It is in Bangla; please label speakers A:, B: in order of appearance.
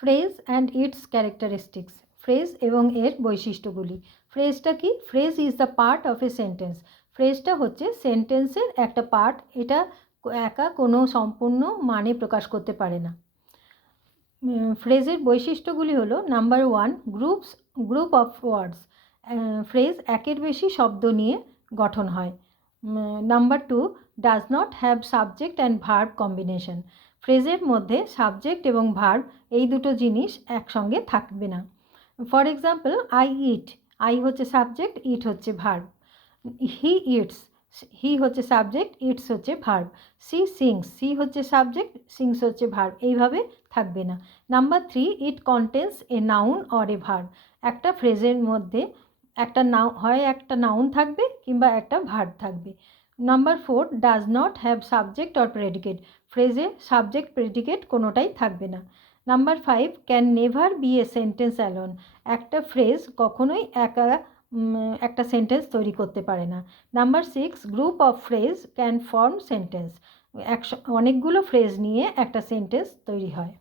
A: Phrase and its characteristics, phrase এবং এর বৈশিষ্ট্যগুলি। ফ্রেজটা কি? Phrase is the part of a sentence. ফ্রেজটা হচ্ছে সেন্টেন্সের একটা পার্ট, এটা একা কোনো সম্পূর্ণ মানে প্রকাশ করতে পারে না। ফ্রেজের বৈশিষ্ট্যগুলি হলো, number one, groups, group of words. Phrase একের বেশি শব্দ নিয়ে গঠন হয়। Number two, does not have subject and verb combination. ফ্রেজের মধ্যে সাবজেক্ট এবং ভার্ব এই দুটো জিনিস একসঙ্গে থাকবে না। For example I eat I হচ্ছে সাবজেক্ট ইট হচ্ছে ভার্ব। হি ইটস হি হচ্ছে সাবজেক্ট ইটস হচ্ছে ভার্ব। সি সিংস সি হচ্ছে সাবজেক্ট সিংস হচ্ছে ভার্ব। এইভাবে থাকবে না। Number three it contains a noun or a verb একটা ফ্রেজের মধ্যে একটা নাউ হয় একটা নাউন থাকবে কিংবা একটা ভার্ব থাকবে। Number four does not have subject or predicate ফ্রেজে subject predicate কোনোটাই থাকবে না। Number five can never be a sentence alone একটা ফ্রেজ কখনোই একা একটা সেন্টেন্স তৈরি করতে পারে না। Number six group of phrase can form sentence একশো, অনেকগুলো ফ্রেজ নিয়ে একটা সেন্টেন্স তৈরি হয়।